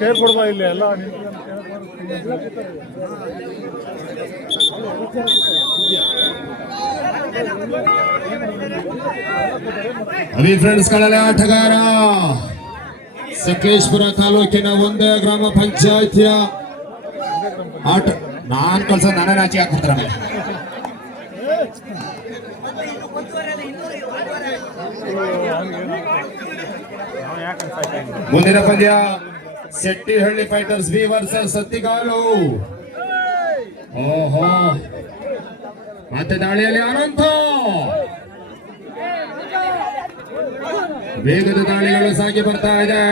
ಸೇರ್ ಕೊಡ್ಬಾ ಇಲ್ಲಿ ಎಲ್ಲ ಅವಿ ಫ್ರೆಂಡ್ಸ್ ಗಳ ಆಟಗಾರ ಸಕಲೇಶ್ಪುರ ತಾಲೂಕಿನ ಒಂದೇ ಗ್ರಾಮ ಪಂಚಾಯತಿಯ ಆಟ ನಾನ್ ಕಳ್ಸ ನಾನೇ ನಾಚಿ ಹಾಕ್ಬಿಡ್ತಾರೆ ಮುಂದಿನ ಪಂದ್ಯ ಶೆಟ್ಟಿಹಳ್ಳಿ ಫೈಟರ್ಸ್ ಬಿ ವರ್ಸಸ್ ಸತ್ತಿಗಾಲು. ಓಹೋ ಮತ್ತೆ ದಾಳಿಯಲ್ಲಿ ಅನಂತ ವೇಗದ ದಾಳಿಗಳು ಸಾಗಿ ಬರ್ತಾ ಇದೆ.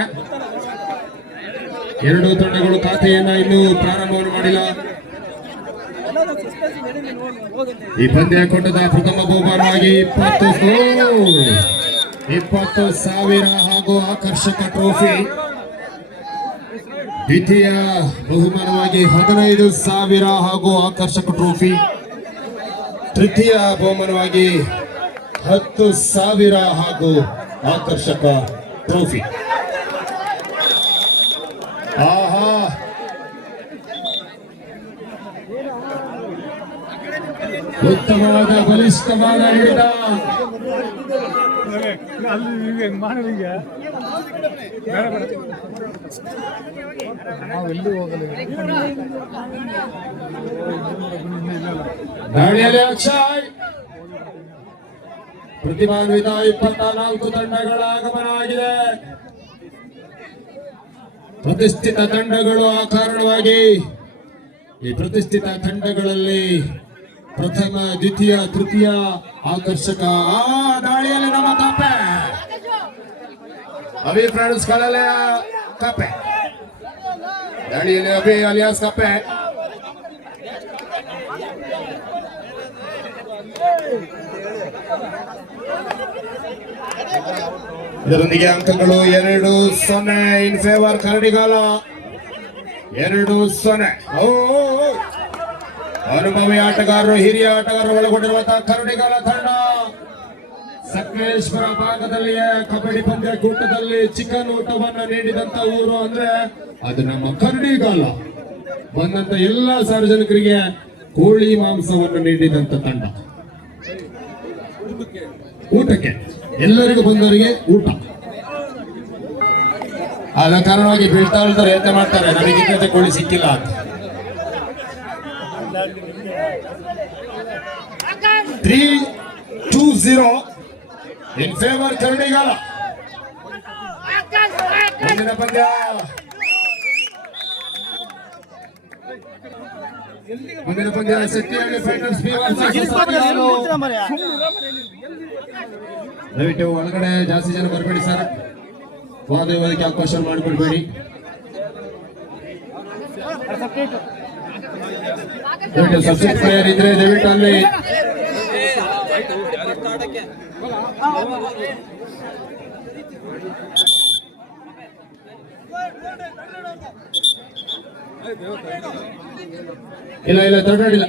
ಎರಡೂ ತಂಡಗಳು ಖಾತೆಯನ್ನ ಇನ್ನೂ ಪ್ರಾರಂಭವನ್ನು ಮಾಡಿಲ್ಲ. ಈ ಪಂದ್ಯ ಕೂಟದ ಪ್ರಥಮ ಬಹುಮಾನವಾಗಿ 20,000 ಹಾಗೂ ಆಕರ್ಷಕ ಟ್ರೋಫಿ, ದ್ವಿತೀಯ ಬಹುಮಾನವಾಗಿ 15,000 ಹಾಗೂ ಆಕರ್ಷಕ ಟ್ರೋಫಿ, ತೃತೀಯ ಬಹುಮಾನವಾಗಿ 10,000 ಹಾಗೂ ಆಕರ್ಷಕ ಟ್ರೋಫಿ. ಆಹಾ ಉತ್ತಮವಾದ ಬಲಿಷ್ಠವಾದ ಹಿಡಿತ. ದಾಳಿಯಲ್ಲಿ ಅಕ್ಷಯ್ ಪ್ರತಿಭಾನ್ವಿತ 24 ತಂಡಗಳ ಆಗಮನ ಆಗಿದೆ. ಪ್ರತಿಷ್ಠಿತ ತಂಡಗಳು ಆ ಕಾರಣವಾಗಿ ಈ ಪ್ರತಿಷ್ಠಿತ ತಂಡಗಳಲ್ಲಿ ಪ್ರಥಮ, ದ್ವಿತೀಯ, ತೃತೀಯ ಆಕರ್ಷಕ. ದಾಳಿಯಲ್ಲಿ ನಮ್ಮ ಕಪ್ಪೆ ಅಭಿ ಫ್ರೆಂಡ್ಸ್ ಗಳಲ್ಲೇ ಕಪ್ಪೆ, ದಾಳಿಯಲ್ಲಿ ಅಭಿ ಅಲಿಯಾಸ್ ಕಪ್ಪೆ. ಇದರೊಂದಿಗೆ ಅಂಕಗಳು 2-0 ಇನ್ ಫೇವರ್ ಕರಡಿಗಾಲ. 2-0. ಅನುಭವಿ ಆಟಗಾರರು, ಹಿರಿಯ ಆಟಗಾರರು ಒಳಗೊಂಡಿರುವಂತಹ ಕರಡಿಗಾಲ ತಂಡ ಸಕಲೇಶ್ವರ ಭಾಗದಲ್ಲಿಯೇ ಕಬಡ್ಡಿ ಪಂದ್ಯ ಕೂಟದಲ್ಲಿ ಚಿಕನ್ ಊಟವನ್ನು ನೀಡಿದಂತ ಊರು ಅಂದ್ರೆ ಅದು ನಮ್ಮ ಕರಡಿಗಾಲ. ಬಂದಂತ ಎಲ್ಲ ಸಾರ್ವಜನಿಕರಿಗೆ ಕೋಳಿ ಮಾಂಸವನ್ನು ನೀಡಿದಂತ ತಂಡ. ಊಟಕ್ಕೆ ಎಲ್ಲರಿಗೂ ಬಂದವರಿಗೆ ಊಟ. ಆದ ಕಾರಣವಾಗಿ ಬೀಳ್ತಾ ಇರ್ತಾರೆ, ಯತ್ನ ಮಾಡ್ತಾರೆ, ನಮಗೆ ಕೋಳಿ ಸಿಕ್ಕಿಲ್ಲ ಅಂತ. 3-0 ಇನ್ ಫೇವರ್ ಕರಡಿಗಾಲ. ಮುಂದಿನ ಪಂದ್ಯ ಶೆಟ್ಟಿಹಳ್ಳಿ ಫೈಟರ್ಸ್ ಬಿ ವರ್ಸಸ್ ಸತ್ತಿಗಾಲು. ದಯವಿಟ್ಟು ಒಳಗಡೆ ಜಾಸ್ತಿ ಜನ ಬರಬೇಡಿ ಸರ್, ವಾದಕ್ಕೆ ಅವಕಾಶ ಮಾಡಿಕೊಡ್ಬೇಡಿ. ದಯವಿಟ್ಟು ಸಬ್ಜೆಕ್ಟ್ ಪ್ಲೇಯರ್ ಇದ್ರೆ ದಯವಿಟ್ಟು ಅಲ್ಲಿ ಇಲ್ಲ ತೊಡಾಡಿಲ್ಲ.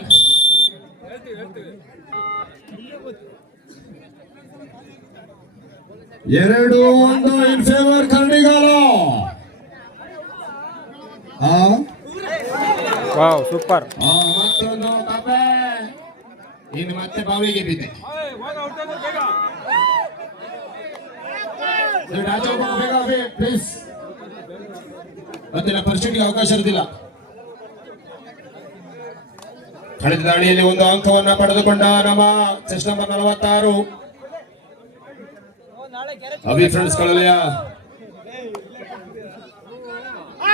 2-1 ಇನ್ ಫೇವರ್ ಕರಡಿಗಾಲ. ಸೂಪರ್. ಮತ್ತೊಂದು ಕಪ್ಪೆ, ಇನ್ನು ಮತ್ತೆ ಬಾವಿಗೆ ಬಿದ್ದೆ. ಪ್ಲೀಸ್, ಮತ್ತೆ ಪರಿಸ್ಥಿತಿಗೆ ಅವಕಾಶ ಇರುವುದಿಲ್ಲ. ಕಳೆದ ದಾಳಿಯಲ್ಲಿ ಒಂದು ಅಂಕವನ್ನ ಪಡೆದುಕೊಂಡ ನಮ್ಮ ಚೆಸ್ ನಂಬರ್ 46 ಅಭಿ ಫ್ರೆಂಡ್ಸ್ ಗಳಲ್ಲಿ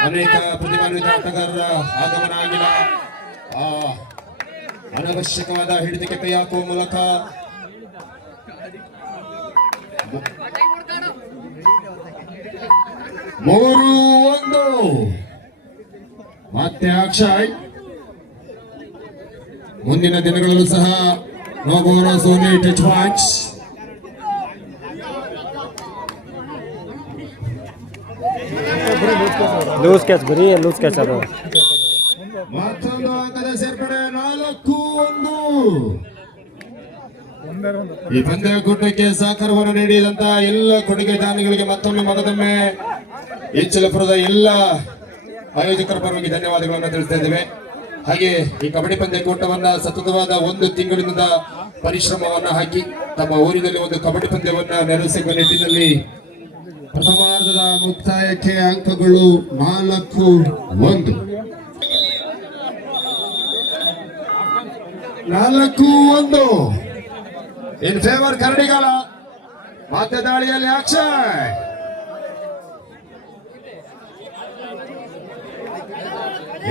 ಅನೇಕ ಪ್ರತಿಭಾನ್ವಿತ ಆಟಗಾರರ ಆಗಮನ ಆಗಿಲ್ಲ. ಅನವಶ್ಯಕವಾದ ಹಿಡಿತಕ್ಕೆ ಕೈ ಹಾಕುವ ಮೂಲಕ 3-1 ಮತ್ತೆ ಅಕ್ಷಯ್. ಮುಂದಿನ ದಿನಗಳಲ್ಲೂ ಸಹ no bonus, only touch points. Loose catch ಬರೀ ಲೂಸ್ ಕ್ಯಾಚ್ ಅದು. ಮತ್ತೊಂದು ಅಂಕದ ಸೇರ್ಪಡೆ 4-1. ಈ ಪಂದ್ಯಕೂಟಕ್ಕೆ ಸಹಕಾರವನ್ನು ನೀಡಿದಂತ ಎಲ್ಲ ಕೊಡುಗೆ ದಾನಿಗಳಿಗೆ ಮತ್ತೊಮ್ಮೆ ಎಚ್ಚಲಪುರದ ಎಲ್ಲ ಆಯೋಜಕರ ಪರವಾಗಿ ಧನ್ಯವಾದಗಳನ್ನು ತಿಳಿಸ್ತಾ ಇದ್ದೇವೆ. ಹಾಗೆ ಈ ಕಬಡ್ಡಿ ಪಂದ್ಯಕೂಟವನ್ನ ಸತತವಾದ 1 ತಿಂಗಳಿನಿಂದ ಪರಿಶ್ರಮವನ್ನ ಹಾಕಿ ತಮ್ಮ ಊರಿನಲ್ಲಿ ಒಂದು ಕಬಡ್ಡಿ ಪಂದ್ಯವನ್ನ ನೆರವೇರಿಸುವ ನಿಟ್ಟಿನಲ್ಲಿ ಪ್ರಥಮಾರ್ಧದ ಮುಕ್ತಾಯಕ್ಕೆ ಅಂಕಗಳು 4-1. 4-1 ಇನ್ ಫೇವರ್ ಕರಡಿಗಾಲ. ಮತ್ತೆ ದಾಳಿಯಲ್ಲಿ ಅಕ್ಷಯ್.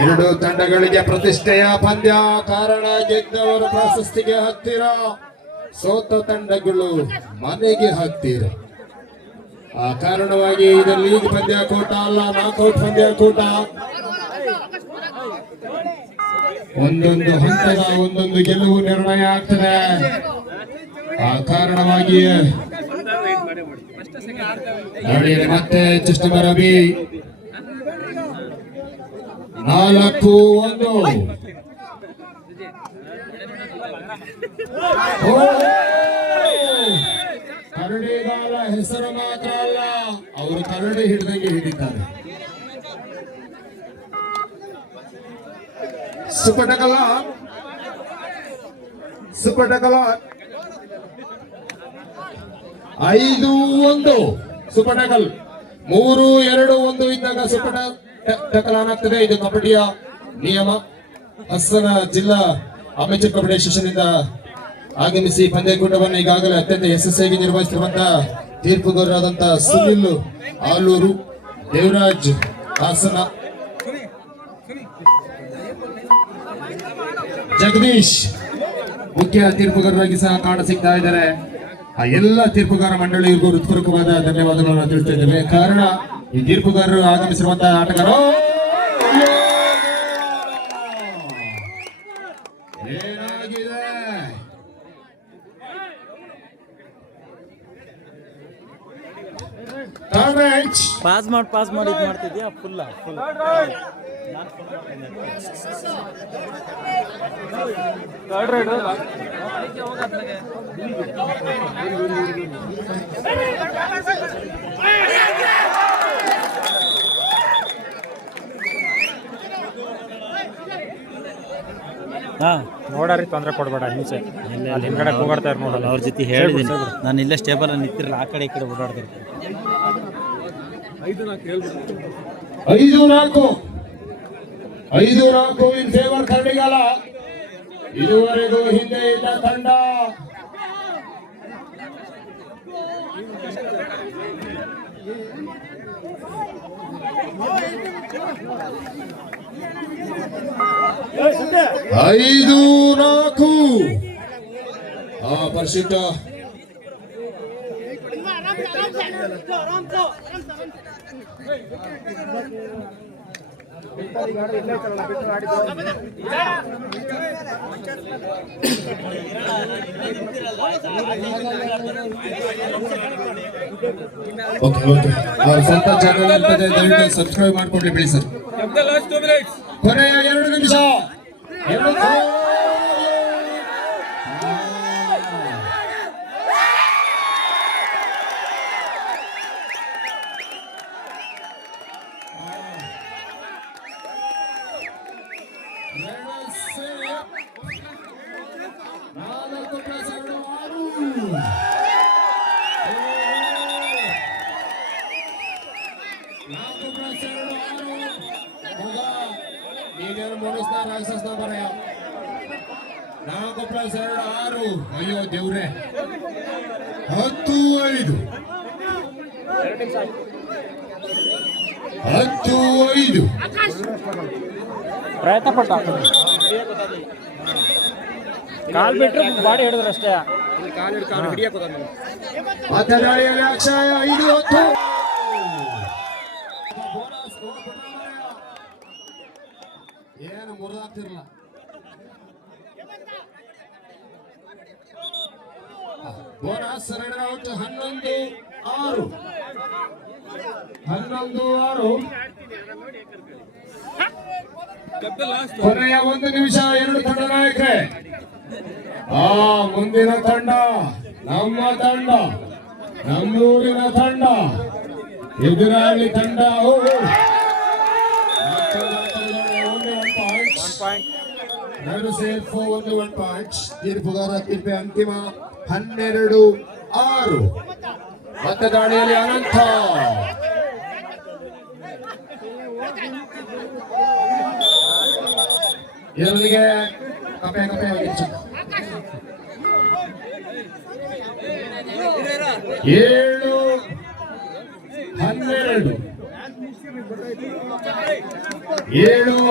ಎರಡು ತಂಡಗಳಿಗೆ ಪ್ರತಿಷ್ಠೆಯ ಪಂದ್ಯ. ಕಾರಣ ಗೆದ್ದವರು ಪ್ರಶಸ್ತಿಗೆ ಹತ್ತಿರ, ಸೋತ ತಂಡಗಳು ಮನೆಗೆ ಹತ್ತಿರ. ಆ ಕಾರಣವಾಗಿ ಇದು ಲೀಗ್ ಪಂದ್ಯಕೂಟ ಅಲ್ಲ, ನಾಕೌಟ್ ಪಂದ್ಯಕೂಟ. ಒಂದೊಂದು ಹಂತದ ಒಂದೊಂದು ಗೆಲುವು ನಿರ್ಣಯ ಆಗ್ತದೆ. ಆ ಕಾರಣವಾಗಿ ಮತ್ತೆ ಚಷ್ಟಮರ ಬಿ 4-1. ಕರಡಿಗಾಲ ಹೆಸರು ಮಾತ್ರ ಅಲ್ಲ, ಅವರು ಕರಡಿ ಹಿಡಿದಂಗೆ ಹಿಡಿತಾರೆ. ಸುಪಟಕಲ 5-1. ಸುಪಟಕಲ್ 3-2-1 ಇದ್ದಾಗ ಸುಪಟಕಲ್ ಆಗ್ತದೆ. ಇದು ಕಬಡ್ಡಿಯ ನಿಯಮ. ಹಾಸನ ಜಿಲ್ಲಾ ಅಮೇಚರ್ ಕಬಡ್ಡಿ ಅಸೋಸಿಯೇಷನ್ ಇಂದ ಆಗಮಿಸಿ ಪಂದ್ಯಕೂಟವನ್ನು ಈಗಾಗಲೇ ಅತ್ಯಂತ ಯಶಸ್ವಿಯಾಗಿ ನಿರ್ವಹಿಸಿರುವಂತಹ ತೀರ್ಪುಗಾರರಾದಂತಹ ಸುನಿಲ್ ಆಲೂರು, ದೇವರಾಜ್ ಹಾಸನ, ಜಗದೀಶ್ ಮುಖ್ಯ ತೀರ್ಪುಗಾರರಾಗಿ ಸಹ ಕಾಣ ಸಿಗ್ತಾ ಇದ್ದಾರೆ. ಆ ಎಲ್ಲ ತೀರ್ಪುಗಾರ ಮಂಡಳಿಗೂ ಹೃತ್ಪೂರ್ವಕವಾದ ಧನ್ಯವಾದಗಳನ್ನು ತಿಳಿಸ್ತಾ ಇದ್ದೇವೆ. ಕಾರಣ ಈ ತೀರ್ಪುಗಾರರು ಆಗಮಿಸಿರುವಂತಹ ಆಟಗಾರರು ಏನಾಗಿದೆ ಪಾಸ್ ಮಾಡಿ ಇದು ಮಾಡ್ತಿದ್ಯಾ ಫುಲ್ ನೋಡ್ರಿ ತೊಂದರೆ ಕೊಡ್ಬೇಡ. ಈಚೆ ಅಲ್ಲಿ ಹಿಂದ್ಗಡೆ ಕೂಗಾಡ್ತಾರೆ ನೋಡಲ್ಲ. ಅವ್ರ ಜೊತೆ ಹೇಳಿದ್ದೀನಿ ನಾನು ಇಲ್ಲೇ ಸ್ಟೇಬಲ್ ನಿಂತಿರಲ್ಲ, ಆ ಕಡೆ ಈ ಕಡೆ ಓಡಾಡ್ತಿರ್ತೀನಿ. 5-4 ಇನ್ ಫೇವರ್ ಕರಡಿಗಾಲ. ಇದುವರೆಗೂ ಹಿಂದೆ ಇದ್ದ ತಂಡ ಐದು ನಾಲ್ಕು ಪರಿಶುದ್ಧ ಸ್ವಂತ ಚಾನಲ್ ಇರ್ತದೆ, ದಯವಿಟ್ಟು ಸಬ್ಸ್ಕ್ರೈಬ್ ಮಾಡ್ಕೊಳ್ಳಿ ಬಿಡಿ ಸರ್. ಕೊನೆಯ 2 ನಿಮಿಷ. ಅಯ್ಯೋ ದೇವ್ರೆ, 10-5 ಪ್ರಯತ್ನ ಪಟ್ಟ ಕಾಲ್ ಬಿಟ್ರೆ ಬಾಡಿ ಹಿಡಿದ್ರಷ್ಟೇ. ಮತ್ತೆ ದಾಳಿಯಲ್ಲಿ ಅಕ್ಷಯ 5-10. ಏನು ಮುರಿದಾಗ್ತಿರಲ್ಲ. Bonus run out 11-6. 11-6. ಕೊನೆಯ 1 ನಿಮಿಷ 2 ತಂಡ ನಾಯಕರೇ. ಮುಂದಿನ ತಂಡ ನಮ್ಮ ತಂಡ, ನಮ್ಮೂರಿನ ತಂಡ, ಎದುರಾಳಿ ತಂಡ. ಎರಡು ಸೇಫ್, 1 ಪಾಯಿಂಟ್. ತೀರ್ಪುಗಾರ ತೀರ್ಪೆ ಅಂತಿಮ 12-6. ಮತ್ತೆ ದಾಳಿಯಲ್ಲಿ ಅನಂತ. ಇದರೊಂದಿಗೆ ಕಪ್ಪೆ 7-12. 7-12